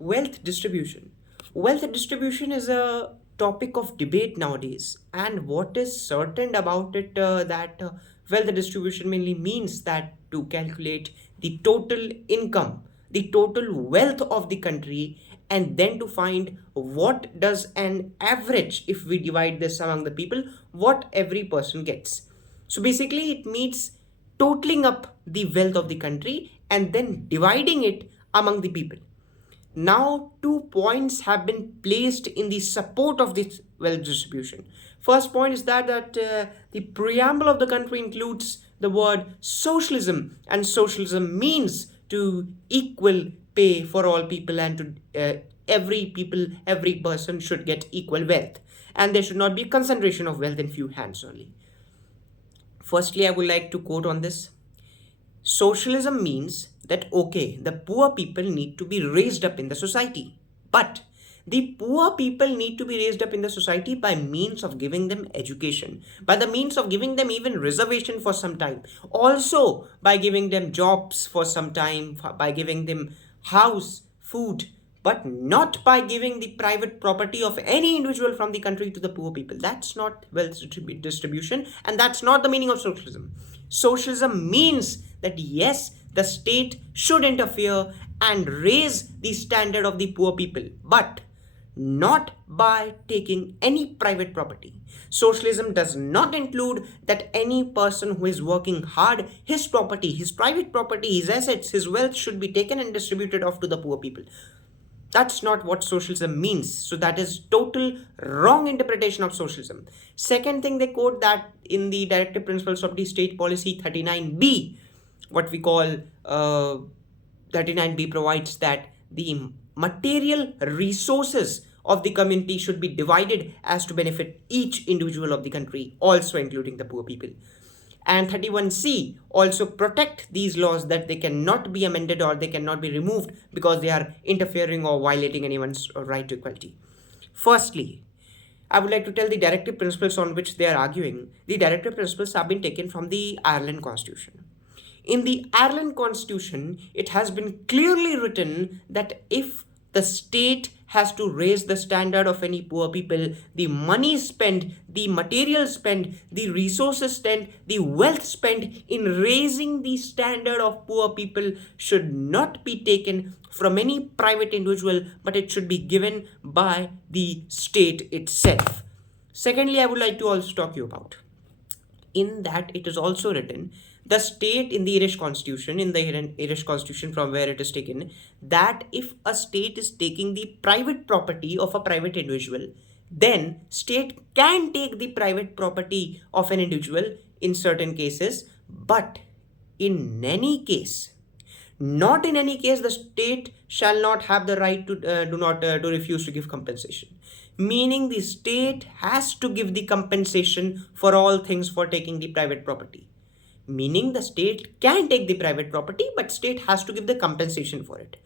Wealth distribution. Wealth distribution is a topic of debate nowadays, and what is certain about it that wealth distribution mainly means that to calculate the total income, the total wealth of the country, and then to find what does an average, if we divide this among the people, what every person gets. So basically, it means totaling up the wealth of the country and then dividing it among the people. Now, 2 points have been placed in the support of this wealth distribution. First point is that the preamble of the country includes the word socialism, and socialism means to equal pay for all people, and to every person should get equal wealth, and there should not be a concentration of wealth in few hands only. Firstly, I would like to quote on this. Socialism means that okay, the poor people need to be raised up in the society, but the poor people need to be raised up in the society by means of giving them education, by the means of giving them even reservation for some time, also by giving them jobs for some time, by giving them house, food, but not by giving the private property of any individual from the country to the poor people. That's not wealth distribution, and that's not the meaning of socialism. Socialism means that yes, the state should interfere and raise the standard of the poor people, but not by taking any private property. Socialism does not include that any person who is working hard, his property, his private property, his assets, his wealth should be taken and distributed off to the poor people. That's not what socialism means. So that is total wrong interpretation of socialism. Second thing, they quote that in the directive principles of the state policy 39B, what we call 39B provides that the material resources of the community should be divided as to benefit each individual of the country, also including the poor people. And 31C also protect these laws that they cannot be amended or they cannot be removed because they are interfering or violating anyone's right to equality. Firstly, I would like to tell the directive principles on which they are arguing. The directive principles have been taken from the Ireland Constitution. In the Ireland Constitution, it has been clearly written that if the state has to raise the standard of any poor people, the money spent, the material spent, the resources spent, the wealth spent in raising the standard of poor people should not be taken from any private individual, but it should be given by the state itself. Secondly, I would like to also talk to you about, in that it is also written, the state in the Irish constitution, from where it is taken, that if a state is taking the private property of a private individual, then state can take the private property of an individual in certain cases, but in any case, not in any case, the state shall not have the right to to refuse to give compensation. Meaning the state has to give the compensation for all things for taking the private property. Meaning the state can take the private property, but state has to give the compensation for it.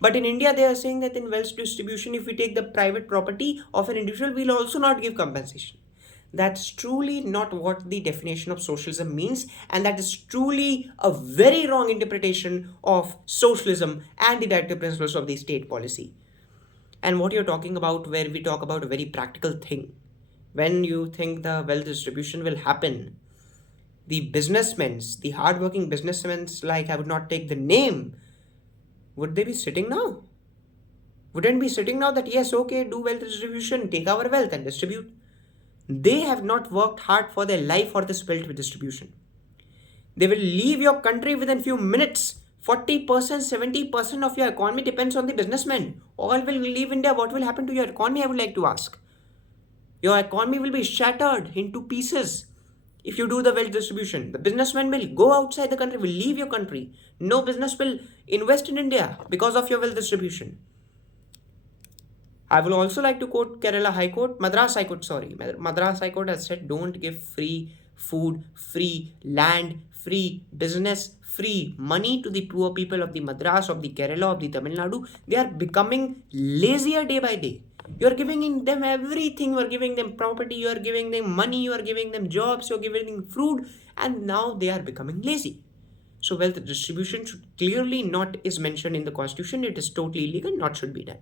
But in India, they are saying that in wealth distribution, if we take the private property of an individual, we'll also not give compensation. That's truly not what the definition of socialism means, and that is truly a very wrong interpretation of socialism and the directive principles of the state policy. And what you're talking about, where we talk about a very practical thing, when you think the wealth distribution will happen, the businessmen, the hardworking businessmen, like I would not take the name, would they be sitting now? Wouldn't be sitting now that yes, okay, do wealth distribution, take our wealth and distribute. They have not worked hard for their life for this wealth distribution. They will leave your country within few minutes. 40%, 70% of your economy depends on the businessmen. All will leave India. What will happen to your economy, I would like to ask. Your economy will be shattered into pieces. If you do the wealth distribution, the businessmen will go outside the country, will leave your country. No business will invest in India because of your wealth distribution. I will also like to quote Madras High Court. Madras High Court has said, don't give free food, free land, free business, free money to the poor people of the Madras, of the Kerala, of the Tamil Nadu. They are becoming lazier day by day. You are giving them everything. You are giving them property. You are giving them money. You are giving them jobs. You are giving them food. And now they are becoming lazy. So wealth distribution should clearly not is mentioned in the constitution. It is totally illegal, not should be done.